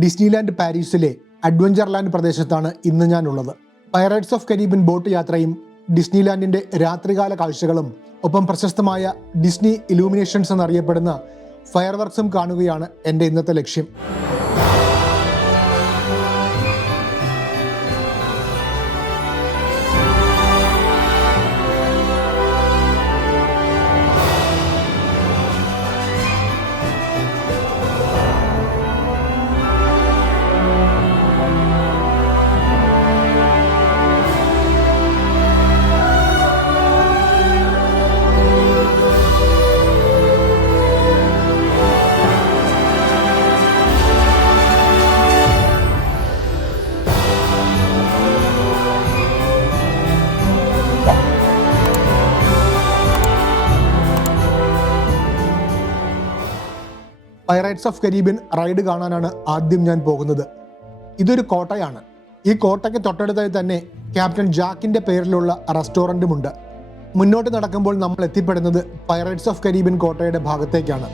Disneyland പാരീസിലെ അഡ്വഞ്ചർലാൻഡ് പ്രദേശത്താണ് ഇന്ന് ഞാനുള്ളത്. പൈറേറ്റ്സ് ഓഫ് കരീബിയൻ ബോട്ട് യാത്രയും ഡിസ്നിലാൻഡിന്റെ രാത്രികാല കാഴ്ചകളും ഒപ്പം പ്രശസ്തമായ ഡിസ്നി ഇലൂമിനേഷൻസ് എന്നറിയപ്പെടുന്ന ഫയർ വർക്സും കാണുകയാണ് എൻ്റെ ഇന്നത്തെ ലക്ഷ്യം. പൈറേറ്റ്സ് ഓഫ് കരീബിയൻ റൈഡ് കാണാനാണ് ആദ്യം ഞാൻ പോകുന്നത്. ഇതൊരു കോട്ടയാണ്. ഈ കോട്ടയ്ക്ക് തൊട്ടടുത്തായി തന്നെ ക്യാപ്റ്റൻ ജാക്കിന്റെ പേരിലുള്ള റെസ്റ്റോറൻറ്റുമുണ്ട്. മുന്നോട്ട് നടക്കുമ്പോൾ നമ്മൾ എത്തിപ്പെടുന്നത് പൈറേറ്റ്സ് ഓഫ് കരീബിയൻ കോട്ടയുടെ ഭാഗത്തേക്കാണ്.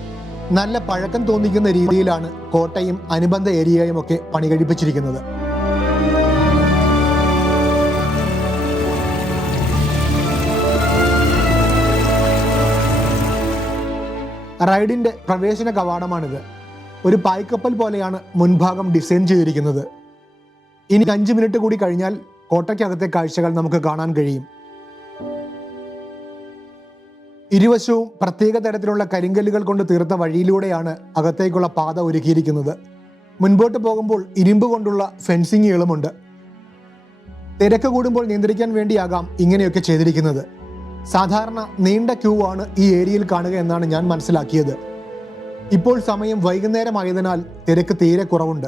നല്ല പഴക്കം തോന്നിക്കുന്ന രീതിയിലാണ് കോട്ടയും അനുബന്ധ ഏരിയയും ഒക്കെ പണി കഴിപ്പിച്ചിരിക്കുന്നത്. റൈഡിന്റെ പ്രവേശന കവാടമാണിത്. ഒരു പായ്ക്കപ്പൽ പോലെയാണ് മുൻഭാഗം ഡിസൈൻ ചെയ്തിരിക്കുന്നത്. ഇനി 5 മിനിറ്റ് കൂടി കഴിഞ്ഞാൽ കോട്ടയ്ക്കകത്തെ കാഴ്ചകൾ നമുക്ക് കാണാൻ കഴിയും. ഇരുവശവും പ്രത്യേക തരത്തിലുള്ള കരിങ്കല്ലുകൾ കൊണ്ട് തീർത്ത വഴിയിലൂടെയാണ് അകത്തേക്കുള്ള പാത ഒരുക്കിയിരിക്കുന്നത്. മുൻപോട്ട് പോകുമ്പോൾ ഇരുമ്പ് കൊണ്ടുള്ള ഫെൻസിങ്ങുകളുമുണ്ട്. തിരക്ക് കൂടുമ്പോൾ നിയന്ത്രിക്കാൻ വേണ്ടിയാകാം ഇങ്ങനെയൊക്കെ ചെയ്തിരിക്കുന്നത്. സാധാരണ നീണ്ട ക്യൂ ആണ് ഈ ഏരിയയിൽ കാണുക എന്നാണ് ഞാൻ മനസ്സിലാക്കിയത്. ഇപ്പോൾ സമയം വൈകുന്നേരമായതിനാൽ തിരക്ക് തീരെ കുറവുണ്ട്.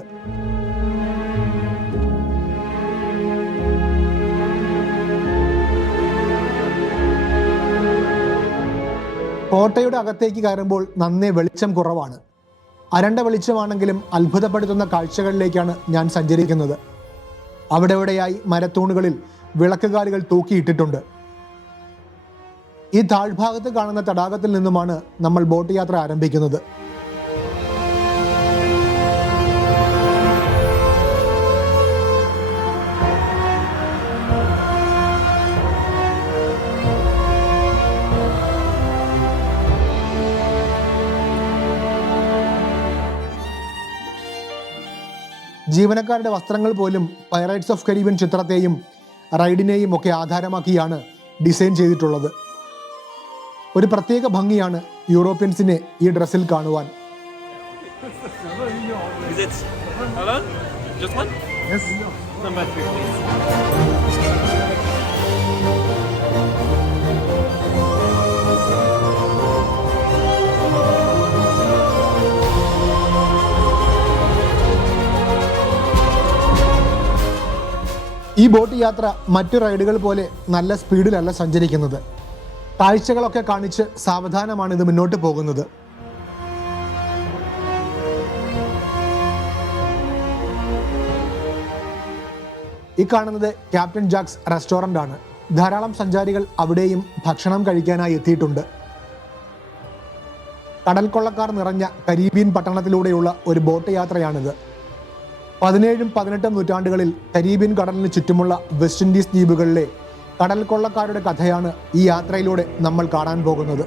കോട്ടയുടെ അകത്തേക്ക് കയറുമ്പോൾ നന്നേ വെളിച്ചം കുറവാണ്. അരണ്ട വെളിച്ചമാണെങ്കിലും അത്ഭുതപ്പെടുത്തുന്ന കാഴ്ചകളിലേക്കാണ് ഞാൻ സഞ്ചരിക്കുന്നത്. അവിടെവിടെയായി മരത്തൂണുകളിൽ വിളക്കുകാലുകൾ തൂക്കിയിട്ടിട്ടുണ്ട്. ഈ താഴ്ഭാഗത്ത് കാണുന്ന തടാകത്തിൽ നിന്നുമാണ് നമ്മൾ ബോട്ട് യാത്ര ആരംഭിക്കുന്നത്. ജീവനക്കാരുടെ വസ്ത്രങ്ങൾ പോലും പൈറേറ്റ്സ് ഓഫ് കരീബിയൻ ചിത്രത്തെയും റൈഡിനെയും ഒക്കെ ആധാരമാക്കിയാണ് ഡിസൈൻ ചെയ്തിട്ടുള്ളത്. ഒരു പ്രത്യേക ഭംഗിയാണ് യൂറോപ്യൻസിനെ ഈ ഡ്രസ്സിൽ കാണുവാൻ. ഈ ബോട്ട് യാത്ര മറ്റു റൈഡുകൾ പോലെ നല്ല സ്പീഡിലല്ല സഞ്ചരിക്കുന്നത്. കാഴ്ചകളൊക്കെ കാണിച്ച് സാവധാനമാണ് ഇത് മുന്നോട്ട് പോകുന്നത്. ഈ കാണുന്നത് ക്യാപ്റ്റൻ ജാക്സ് റെസ്റ്റോറൻ്റ് ആണ്. ധാരാളം സഞ്ചാരികൾ അവിടെയും ഭക്ഷണം കഴിക്കാനായി എത്തിയിട്ടുണ്ട്. കടൽ കൊള്ളക്കാർ നിറഞ്ഞ കരീബിയൻ പട്ടണത്തിലൂടെയുള്ള ഒരു ബോട്ട് യാത്രയാണിത്. 17ഉം 18ഉം നൂറ്റാണ്ടുകളിൽ കരീബിയൻ കടലിന് ചുറ്റുമുള്ള വെസ്റ്റ് ഇൻഡീസ് ദ്വീപുകളിലെ കടൽ കൊള്ളക്കാരുടെ കഥയാണ് ഈ യാത്രയിലൂടെ നമ്മൾ കാണാൻ പോകുന്നത്.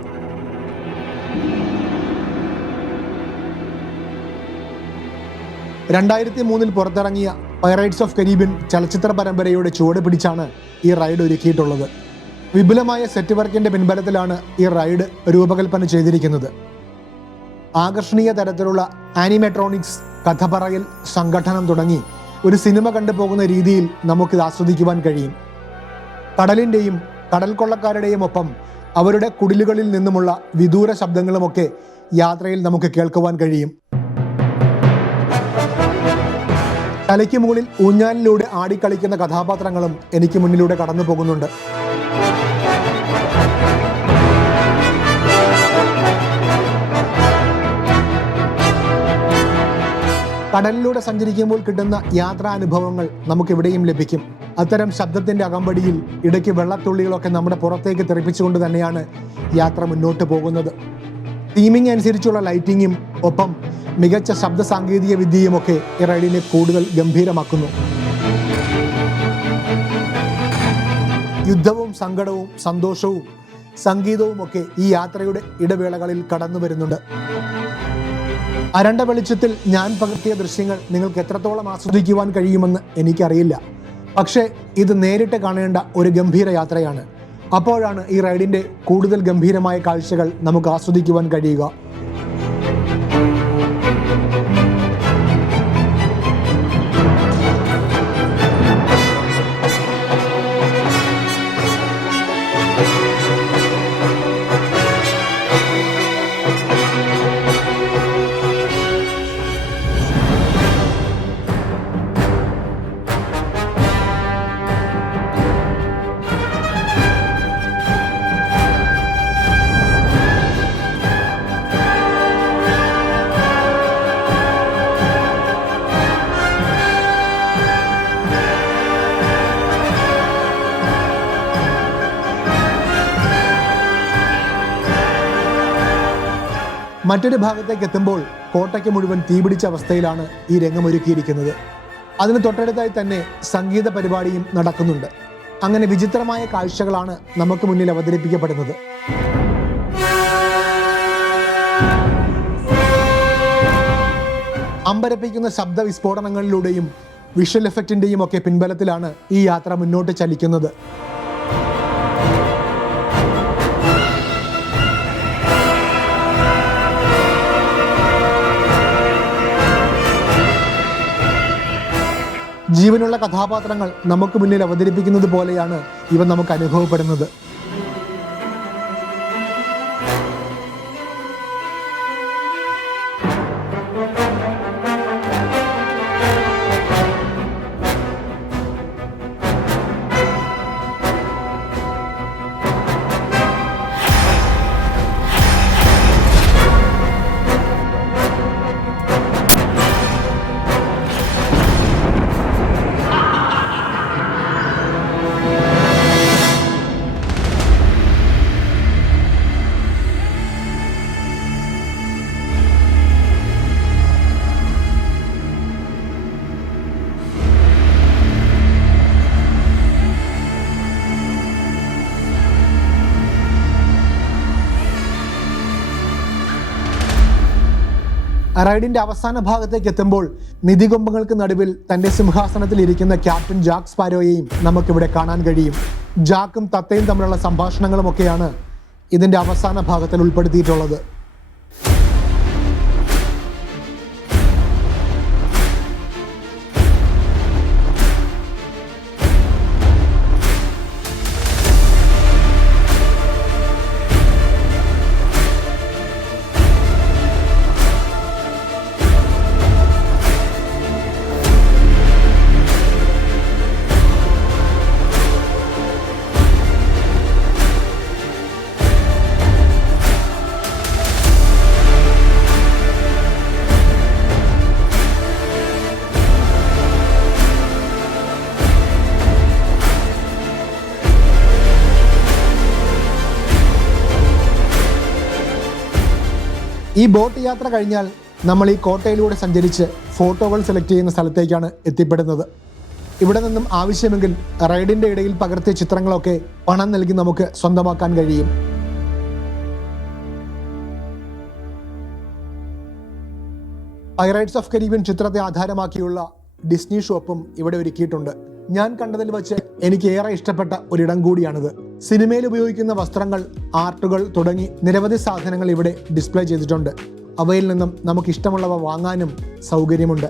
(2003) പുറത്തിറങ്ങിയ പൈറേറ്റ്സ് ഓഫ് കരീബിയൻ ചലച്ചിത്ര പരമ്പരയുടെ ചുവട് പിടിച്ചാണ് ഈ റൈഡ് ഒരുക്കിയിട്ടുള്ളത്. വിപുലമായ സെറ്റ് വർക്കിന്റെ പിൻബലത്തിലാണ് ഈ റൈഡ് രൂപകൽപ്പന ചെയ്തിരിക്കുന്നത്. ആകർഷണീയ തരത്തിലുള്ള ആനിമെട്രോണിക്സ്, കഥ പറയൽ, സംഘട്ടനം തുടങ്ങി ഒരു സിനിമ കണ്ടുപോകുന്ന രീതിയിൽ നമുക്കിത് ആസ്വദിക്കുവാൻ കഴിയും. കടലിൻ്റെയും കടൽ കൊള്ളക്കാരുടെയും ഒപ്പം അവരുടെ കുടിലുകളിൽ നിന്നുമുള്ള വിദൂര ശബ്ദങ്ങളുമൊക്കെ യാത്രയിൽ നമുക്ക് കേൾക്കുവാൻ കഴിയും. തലയ്ക്ക് മുകളിൽ ഊഞ്ഞാലിലൂടെ ആടിക്കളിക്കുന്ന കഥാപാത്രങ്ങളും എനിക്ക് മുന്നിലൂടെ കടന്നു പോകുന്നുണ്ട്. കടലിലൂടെ സഞ്ചരിക്കുമ്പോൾ കിട്ടുന്ന യാത്രാനുഭവങ്ങൾ നമുക്കിവിടെയും ലഭിക്കും. അത്തരം ശബ്ദത്തിൻ്റെ അകമ്പടിയിൽ ഇടയ്ക്ക് വെള്ളത്തുള്ളികളൊക്കെ നമ്മുടെ പുറത്തേക്ക് തെറിപ്പിച്ചുകൊണ്ട് തന്നെയാണ് യാത്ര മുന്നോട്ട് പോകുന്നത്. തീമിംഗ് അനുസരിച്ചുള്ള ലൈറ്റിങ്ങും ഒപ്പം മികച്ച ശബ്ദ സാങ്കേതിക വിദ്യയും ഒക്കെ ഈ റൈഡിനെ കൂടുതൽ ഗംഭീരമാക്കുന്നു. യുദ്ധവും സങ്കടവും സന്തോഷവും സംഗീതവും ഒക്കെ ഈ യാത്രയുടെ ഇടവേളകളിൽ കടന്നു വരുന്നുണ്ട്. അരണ്ട വെളിച്ചത്തിൽ ഞാൻ പകർത്തിയ ദൃശ്യങ്ങൾ നിങ്ങൾക്ക് എത്രത്തോളം ആസ്വദിക്കുവാൻ കഴിയുമെന്ന് എനിക്കറിയില്ല. പക്ഷേ ഇത് നേരിട്ട് കാണേണ്ട ഒരു ഗംഭീര യാത്രയാണ്. അപ്പോഴാണ് ഈ റൈഡിൻ്റെ കൂടുതൽ ഗംഭീരമായ കാഴ്ചകൾ നമുക്ക് ആസ്വദിക്കുവാൻ കഴിയുക. മറ്റൊരു ഭാഗത്തേക്ക് എത്തുമ്പോൾ കോട്ടയ്ക്ക് മുഴുവൻ തീപിടിച്ച അവസ്ഥയിലാണ് ഈ രംഗമൊരുക്കിയിരിക്കുന്നത്. അതിന് തൊട്ടടുത്തായി തന്നെ സംഗീത പരിപാടിയും നടക്കുന്നുണ്ട്. അങ്ങനെ വിചിത്രമായ കാഴ്ചകളാണ് നമുക്ക് മുന്നിൽ അവതരിപ്പിക്കപ്പെടുന്നത്. അമ്പരപ്പിക്കുന്ന ശബ്ദ വിസ്ഫോടനങ്ങളിലൂടെയും വിഷ്വൽ എഫക്റ്റിന്റെയും ഒക്കെ പിൻബലത്തിലാണ് ഈ യാത്ര മുന്നോട്ട് ചലിക്കുന്നത്. ജീവനുള്ള കഥാപാത്രങ്ങൾ നമുക്ക് മുന്നിൽ അവതരിപ്പിക്കുന്നത് പോലെയാണ് ഇവ നമുക്ക് അനുഭവപ്പെടുന്നത്. റൈഡിന്റെ അവസാന ഭാഗത്തേക്ക് എത്തുമ്പോൾ നിധികൊമ്പങ്ങൾക്ക് നടുവിൽ തന്റെ സിംഹാസനത്തിൽ ഇരിക്കുന്ന ക്യാപ്റ്റൻ ജാക്ക് സ്പാരോയെയും നമുക്കിവിടെ കാണാൻ കഴിയും. ജാക്കും തത്തയും തമ്മിലുള്ള സംഭാഷണങ്ങളും ഒക്കെയാണ് ഇതിന്റെ അവസാന ഭാഗത്തിൽ ഉൾപ്പെടുത്തിയിട്ടുള്ളത്. ഈ ബോട്ട് യാത്ര കഴിഞ്ഞാൽ നമ്മൾ ഈ കോട്ടയിലൂടെ സഞ്ചരിച്ച് ഫോട്ടോകൾ സെലക്ട് ചെയ്യുന്ന സ്ഥലത്തേക്കാണ് എത്തിപ്പെടുന്നത്. ഇവിടെ നിന്നും ആവശ്യമെങ്കിൽ റൈഡിന്റെ ഇടയിൽ പകർത്തിയ ചിത്രങ്ങളൊക്കെ പണം നൽകി നമുക്ക് സ്വന്തമാക്കാൻ കഴിയും. പൈറേറ്റ്സ് ഓഫ് കരീബിയൻ ചിത്രത്തെ ആധാരമാക്കിയുള്ള ഡിസ്നി ഷോപ്പും ഇവിടെ ഒരുക്കിയിട്ടുണ്ട്. ഞാൻ കണ്ടതിൽ വെച്ച് എനിക്ക് ഏറെ ഇഷ്ടപ്പെട്ട ഒരിടം കൂടിയാണിത്. സിനിമയിൽ ഉപയോഗിക്കുന്ന വസ്ത്രങ്ങൾ, ആർട്ടുകൾ തുടങ്ങി നിരവധി സാധനങ്ങൾ ഇവിടെ ഡിസ്പ്ലേ ചെയ്തിട്ടുണ്ട്. അവയിൽ നിന്നും നമുക്ക് ഇഷ്ടമുള്ളവ വാങ്ങാനും സൗകര്യമുണ്ട്.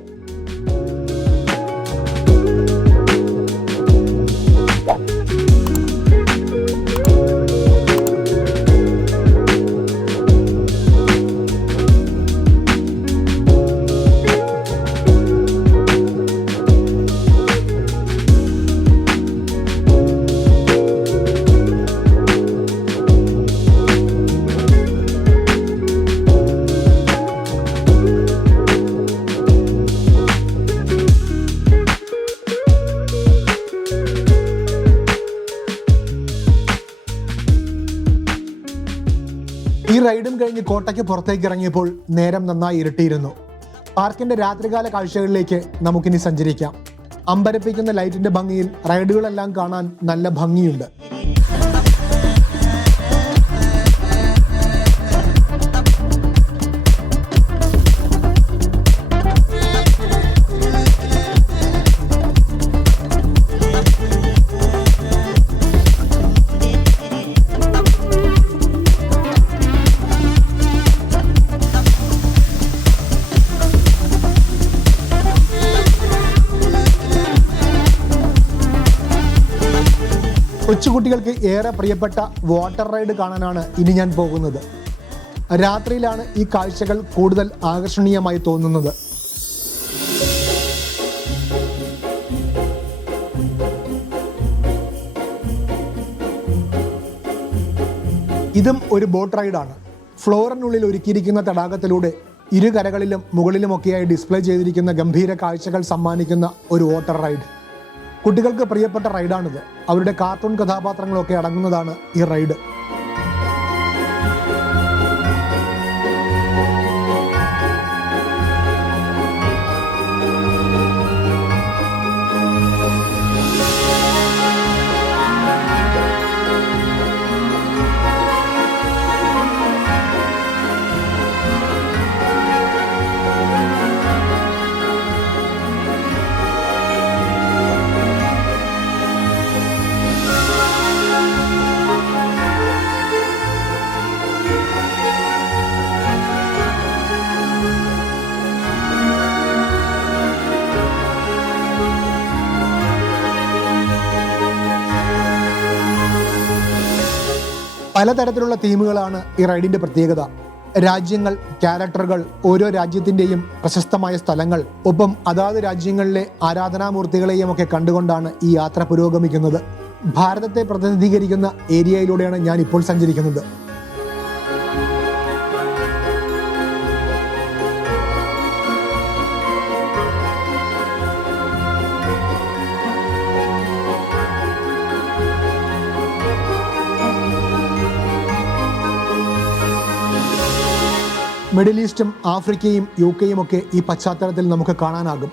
റൈഡും കഴിഞ്ഞ് കോട്ടയ്ക്ക് പുറത്തേക്ക് ഇറങ്ങിയപ്പോൾ നേരം നന്നായി ഇരുട്ടിയിരുന്നു. പാർക്കിന്റെ രാത്രികാല കാഴ്ചകളിലേക്ക് നമുക്കിനി സഞ്ചരിക്കാം. അമ്പരപ്പിക്കുന്ന ലൈറ്റിന്റെ ഭംഗിയിൽ റൈഡുകളെല്ലാം കാണാൻ നല്ല ഭംഗിയുണ്ട്. കൊച്ചുകുട്ടികൾക്ക് ഏറെ പ്രിയപ്പെട്ട വാട്ടർ റൈഡ് കാണാനാണ് ഇനി ഞാൻ പോകുന്നത്. രാത്രിയിലാണ് ഈ കാഴ്ചകൾ കൂടുതൽ ആകർഷണീയമായി തോന്നുന്നത്. ഇതും ഒരു ബോട്ട് റൈഡാണ്. ഫ്ലോറിനുള്ളിൽ ഒരുക്കിയിരിക്കുന്ന തടാകത്തിലൂടെ ഇരുകരകളിലും മുകളിലുമൊക്കെയായി ഡിസ്പ്ലേ ചെയ്തിരിക്കുന്ന ഗംഭീര കാഴ്ചകൾ സമ്മാനിക്കുന്ന ഒരു വാട്ടർ റൈഡ്. കുട്ടികൾക്ക് പ്രിയപ്പെട്ട റൈഡാണിത്. അവരുടെ കാർട്ടൂൺ കഥാപാത്രങ്ങളൊക്കെ അടങ്ങുന്നതാണ് ഈ റൈഡ്. പലതരത്തിലുള്ള തീമുകളാണ് ഈ റൈഡിന്റെ പ്രത്യേകത. രാജ്യങ്ങൾ, ക്യാരക്ടറുകൾ, ഓരോ രാജ്യത്തിന്റെയും പ്രശസ്തമായ സ്ഥലങ്ങൾ, ഒപ്പം അതാത് രാജ്യങ്ങളിലെ ആരാധനാമൂർത്തികളെയും ഒക്കെ കണ്ടുകൊണ്ടാണ് ഈ യാത്ര പുരോഗമിക്കുന്നത്. ഭാരതത്തെ പ്രതിനിധീകരിക്കുന്ന ഏരിയയിലൂടെയാണ് ഞാൻ ഇപ്പോൾ സഞ്ചരിക്കുന്നത്. മിഡിൽ ഈസ്റ്റും ആഫ്രിക്കയും UK ഒക്കെ ഈ പശ്ചാത്തലത്തിൽ നമുക്ക് കാണാനാകും.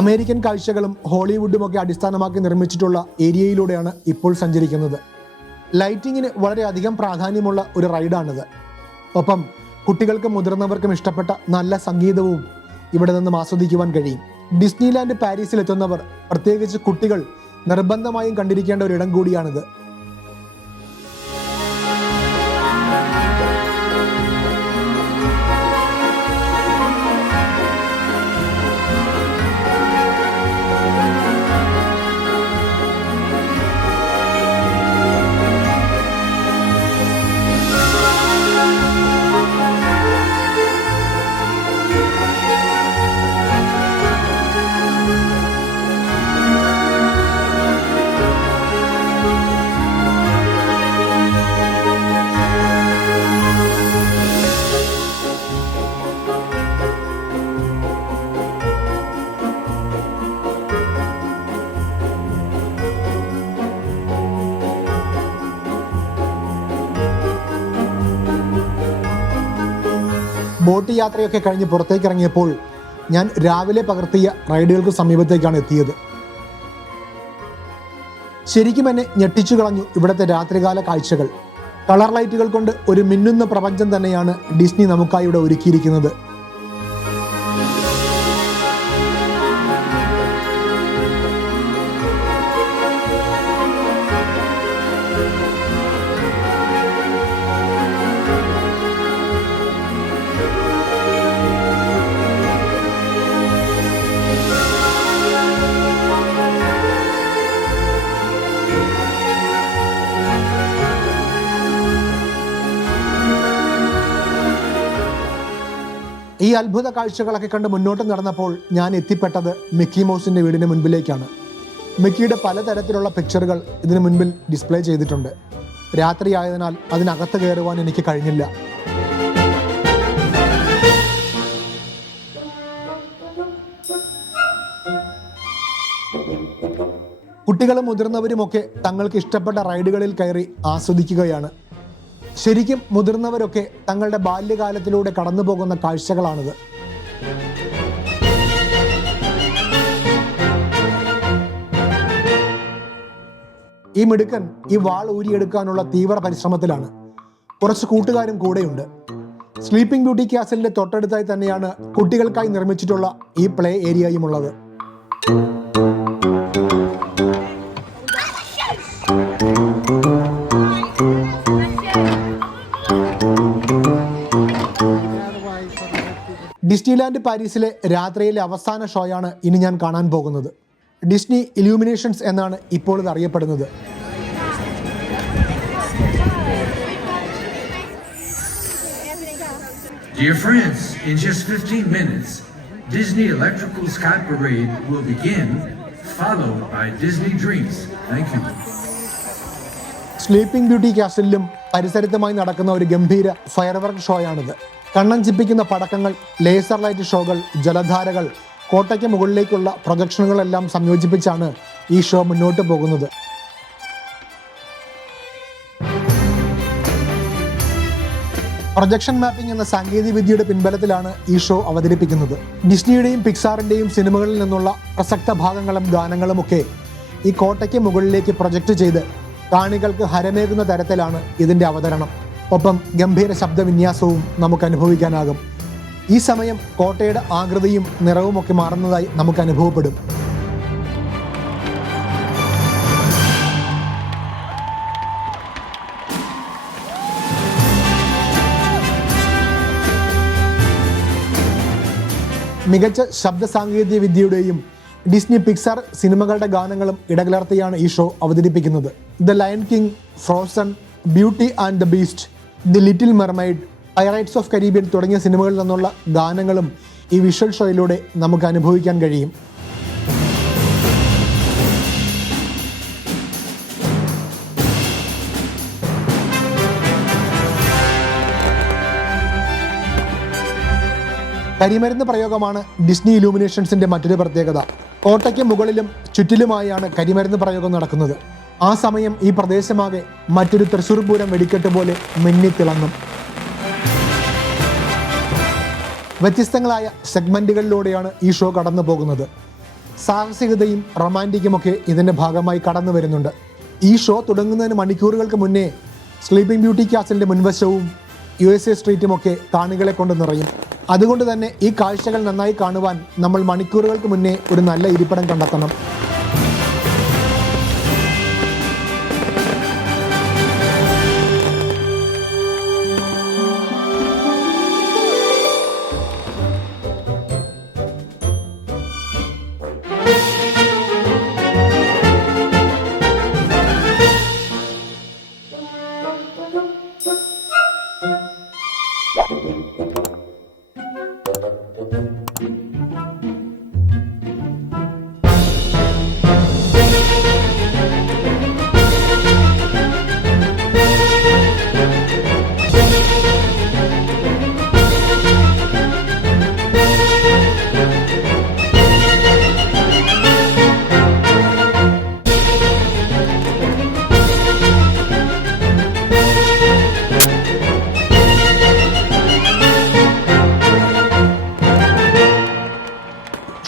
അമേരിക്കൻ കാഴ്ചകളും ഹോളിവുഡും ഒക്കെ അടിസ്ഥാനമാക്കി നിർമ്മിച്ചിട്ടുള്ള ഏരിയയിലൂടെയാണ് ഇപ്പോൾ സഞ്ചരിക്കുന്നത്. ലൈറ്റിങ്ങിന് വളരെയധികം പ്രാധാന്യമുള്ള ഒരു റൈഡാണിത്. ഒപ്പം കുട്ടികൾക്കും മുതിർന്നവർക്കും ഇഷ്ടപ്പെട്ട നല്ല സംഗീതവും ഇവിടെ നിന്നും ആസ്വദിക്കുവാൻ കഴിയും. ഡിസ്നിലാൻഡ് പാരീസിൽ എത്തുന്നവർ, പ്രത്യേകിച്ച് കുട്ടികൾ, നിർബന്ധമായും കണ്ടിരിക്കേണ്ട ഒരിടം കൂടിയാണിത്. ബോട്ട് യാത്രയൊക്കെ കഴിഞ്ഞ് പുറത്തേക്ക് ഇറങ്ങിയപ്പോൾ ഞാൻ രാവിലെ പകർത്തിയ റൈഡുകൾക്ക് സമീപത്തേക്കാണ് എത്തിയത്. ശരിക്കും എന്നെ ഞെട്ടിച്ചു കളഞ്ഞു ഇവിടുത്തെ രാത്രികാല കാഴ്ചകൾ. കളർ ലൈറ്റുകൾ കൊണ്ട് ഒരു മിന്നുന്ന പ്രപഞ്ചം തന്നെയാണ് ഡിസ്നി നമുക്കായി ഇവിടെ ഒരുക്കിയിരിക്കുന്നത്. ഈ അത്ഭുത കാഴ്ചകളൊക്കെ കണ്ട് മുന്നോട്ട് നടന്നപ്പോൾ ഞാൻ എത്തിപ്പെട്ടത് മിക്കി മൗസിന്റെ വീടിന് മുൻപിലേക്കാണ്. മിക്കിയുടെ പലതരത്തിലുള്ള പിക്ചറുകൾ ഇതിനു മുൻപിൽ ഡിസ്പ്ലേ ചെയ്തിട്ടുണ്ട്. രാത്രിയായതിനാൽ അതിനകത്ത് കയറുവാൻ എനിക്ക് കഴിഞ്ഞില്ല. കുട്ടികളും മുതിർന്നവരുമൊക്കെ തങ്ങൾക്ക് ഇഷ്ടപ്പെട്ട റൈഡുകളിൽ കയറി ആസ്വദിക്കുകയാണ്. ശരിക്കും മുതിർന്നവരൊക്കെ തങ്ങളുടെ ബാല്യകാലത്തിലൂടെ കടന്നു പോകുന്ന കാഴ്ചകളാണിത്. ഈ മിടുക്കൻ ഈ വാൾ ഊരിയെടുക്കാനുള്ള തീവ്ര പരിശ്രമത്തിലാണ്. കുറച്ച് കൂട്ടുകാരും കൂടെയുണ്ട്. സ്ലീപ്പിംഗ് ബ്യൂട്ടി കാസലിന്റെ തൊട്ടടുത്തായി തന്നെയാണ് കുട്ടികൾക്കായി നിർമ്മിച്ചിട്ടുള്ള ഈ പ്ലേ ഏരിയയും ഉള്ളത്. ഡിസ്നിലാൻഡ് പാരീസിലെ രാത്രിയിലെ അവസാന ഷോയാണ് ഇനി ഞാൻ കാണാൻ പോകുന്നത്. ഡിസ്നി ഇലൂമിനേഷൻസ് എന്നാണ് ഇപ്പോൾ ഇത് അറിയപ്പെടുന്നത്. Dear friends, in just 15 minutes, Disney Electrical Sky Parade will begin, followed by Disney Dreams. Thank you. Sleeping beauty കാസലിലും പരിസരത്തുമായി നടക്കുന്ന ഒരു ഗംഭീര ഫയർവർക്ക് ഷോയാണിത്. കണ്ണഞ്ചിപ്പിക്കുന്ന പടക്കങ്ങൾ, ലേസർ ലൈറ്റ് ഷോകൾ, ജലധാരകൾ, കോട്ടയ്ക്ക് മുകളിലേക്കുള്ള പ്രൊജക്ഷനുകളെല്ലാം സംയോജിപ്പിച്ചാണ് ഈ ഷോ മുന്നോട്ട് പോകുന്നത്. പ്രൊജക്ഷൻ മാപ്പിംഗ് എന്ന സാങ്കേതിക വിദ്യയുടെ പിൻബലത്തിലാണ് ഈ ഷോ അവതരിപ്പിക്കുന്നത്. ഡിസ്നിയുടെയും പിക്സാറിന്റെയും സിനിമകളിൽ നിന്നുള്ള പ്രസക്ത ഭാഗങ്ങളും ഗാനങ്ങളും ഒക്കെ ഈ കോട്ടയ്ക്ക് മുകളിലേക്ക് പ്രൊജക്റ്റ് ചെയ്ത് കാണികൾക്ക് ഹരമേകുന്ന തരത്തിലാണ് ഇതിന്റെ അവതരണം. ഒപ്പം ഗംഭീര ശബ്ദവിന്യാസവും നമുക്ക് അനുഭവിക്കാനാകും. ഈ സമയം കോട്ടയുടെ ആകൃതിയും നിറവും ഒക്കെ മാറുന്നതായി നമുക്ക് അനുഭവപ്പെടും. മികച്ച ശബ്ദ സാങ്കേതിക വിദ്യയുടെയും ഡിസ്നി പിക്സാർ സിനിമകളുടെ ഗാനങ്ങളും ഇടകലർത്തിയാണ് ഈ ഷോ അവതരിപ്പിക്കുന്നത്. The lion king, frozen, beauty and the beast, the little mermaid, pirates of Caribbean തുടങ്ങിയ സിനിമകളിൽ നിന്നുള്ള ഗാനങ്ങളും ഈ വിഷ്വൽ ഷോയിലൂടെ നമുക്ക് അനുഭവിക്കാൻ കഴിയും. കരിമരുന്ന് പ്രയോഗമാണ് ഡിസ്നി ഇലൂമിനേഷൻസിന്റെ മറ്റൊരു പ്രത്യേകത. കോട്ടയ്ക്ക് മുകളിലും ചുറ്റിലുമായാണ് കരിമരുന്ന് പ്രയോഗം നടക്കുന്നത്. ആ സമയം ഈ പ്രദേശമാകെ മറ്റൊരു തൃശ്ശൂർ പൂരം വെടിക്കെട്ട് പോലെ മിന്നിത്തിളങ്ങും. വ്യത്യസ്തങ്ങളായ സെഗ്മെന്റുകളിലൂടെയാണ് ഈ ഷോ കടന്നു പോകുന്നത്. സാഹസികതയും റൊമാൻറ്റിക്കുമൊക്കെ ഇതിന്റെ ഭാഗമായി കടന്നു വരുന്നുണ്ട്. ഈ ഷോ തുടങ്ങുന്നതിന് മണിക്കൂറുകൾക്ക് മുന്നേ സ്ലീപ്പിംഗ് ബ്യൂട്ടി കാസലിന്റെ മുൻവശവും USA സ്ട്രീറ്റുമൊക്കെ കാണികളെ കൊണ്ട് നിറയും. അതുകൊണ്ട് തന്നെ ഈ കാഴ്ചകൾ നന്നായി കാണുവാൻ നമ്മൾ മണിക്കൂറുകൾക്ക് മുന്നേ ഒരു നല്ല ഇരിപ്പിടം കണ്ടെത്തണം.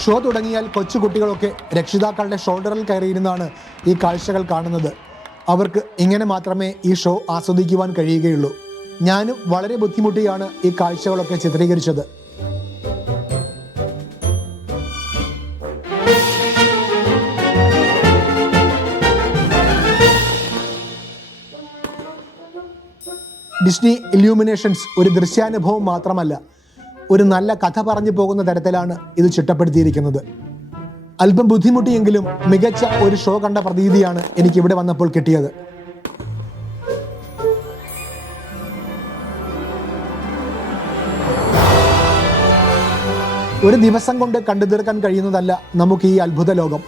ഷോ തുടങ്ങിയാൽ കൊച്ചുകുട്ടികളൊക്കെ രക്ഷിതാക്കളുടെ ഷോൾഡറിൽ കയറിയിരുന്നാണ് ഈ കാഴ്ചകൾ കാണുന്നത്. അവർക്ക് ഇങ്ങനെ മാത്രമേ ഈ ഷോ ആസ്വദിക്കുവാൻ കഴിയുകയുള്ളൂ. ഞാനും വളരെ ബുദ്ധിമുട്ടിയാണ് ഈ കാഴ്ചകളൊക്കെ ചിത്രീകരിച്ചത്. ഡിസ്നി ഇലൂമിനേഷൻസ് ഒരു ദൃശ്യാനുഭവം മാത്രമല്ല, ഒരു നല്ല കഥ പറഞ്ഞു പോകുന്ന തരത്തിലാണ് ഇത് ചിട്ടപ്പെടുത്തിയിരിക്കുന്നത്. അല്പം ബുദ്ധിമുട്ടിയെങ്കിലും മികച്ച ഒരു ഷോ കണ്ട പ്രതീതിയാണ് എനിക്ക് ഇവിടെ വന്നപ്പോൾ കിട്ടിയത്. ഒരു ദിവസം കൊണ്ട് കണ്ടു തീർക്കാൻ കഴിയുന്നതല്ല നമുക്ക് ഈ അത്ഭുത ലോകം.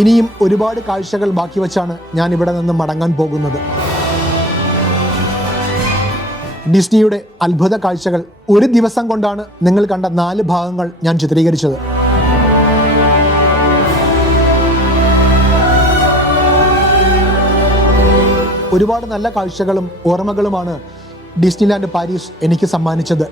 ഇനിയും ഒരുപാട് കാഴ്ചകൾ ബാക്കി വച്ചാണ് ഞാൻ ഇവിടെ നിന്ന് മടങ്ങാൻ പോകുന്നത്. ഡിസ്നിയുടെ അത്ഭുത കാഴ്ചകൾ ഒരു ദിവസം കൊണ്ടാണ് നിങ്ങൾ കണ്ട 4 ഭാഗങ്ങൾ ഞാൻ ചിത്രീകരിച്ചത്. ഒരുപാട് നല്ല കാഴ്ചകളും ഓർമ്മകളുമാണ് ഡിസ്നിലാൻഡ് പാരീസ് എനിക്ക് സമ്മാനിച്ചത്.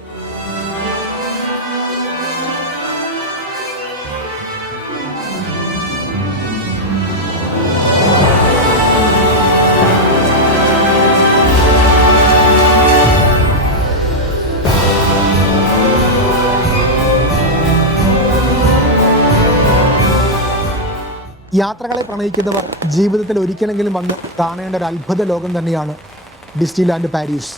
യാത്രകളെ പ്രണയിക്കുന്നവർ ജീവിതത്തിൽ ഒരിക്കലെങ്കിലും വന്ന് കാണേണ്ട ഒരു അത്ഭുത ലോകം തന്നെയാണ് ഡിസ്നിലാൻഡ് പാരീസ്.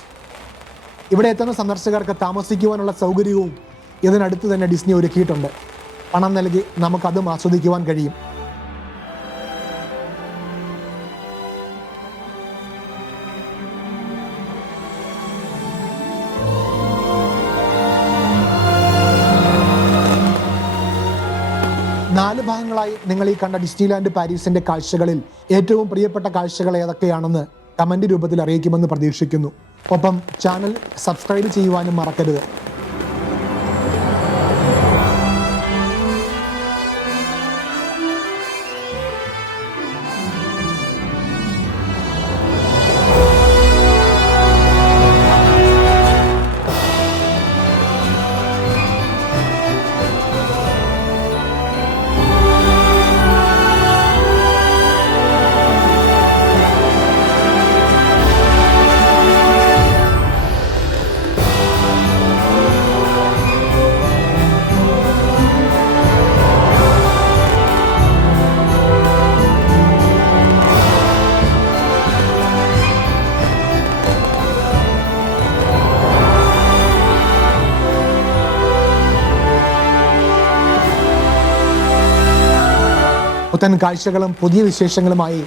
ഇവിടെ എത്തുന്ന സന്ദർശകർക്ക് താമസിക്കുവാനുള്ള സൗകര്യവും ഇതിനടുത്ത് തന്നെ ഡിസ്നി ഒരുക്കിയിട്ടുണ്ട്. പണം നൽകി നമുക്കതും ആസ്വദിക്കുവാൻ കഴിയും. നാല് ഭാഗങ്ങളായി നിങ്ങൾ ഈ കണ്ട ഡിസ്നിലാൻഡ് പാരീസിന്റെ കാഴ്ചകളിൽ ഏറ്റവും പ്രിയപ്പെട്ട കാഴ്ചകൾ ഏതൊക്കെയാണെന്ന് കമന്റ് രൂപത്തിൽ അറിയിക്കുമെന്ന് പ്രതീക്ഷിക്കുന്നു. ഒപ്പം ചാനൽ സബ്സ്ക്രൈബ് ചെയ്യുവാനും മറക്കരുത്. പുത്തൻ കാഴ്ചകളും പുതിയ വിശേഷങ്ങളുമായി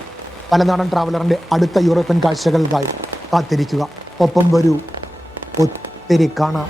പലനാടൻ ട്രാവലറിൻ്റെ അടുത്ത യൂറോപ്യൻ കാഴ്ചകൾക്കായി കാത്തിരിക്കുക. ഒപ്പം വരൂ, ഒത്തിരി കാണാം.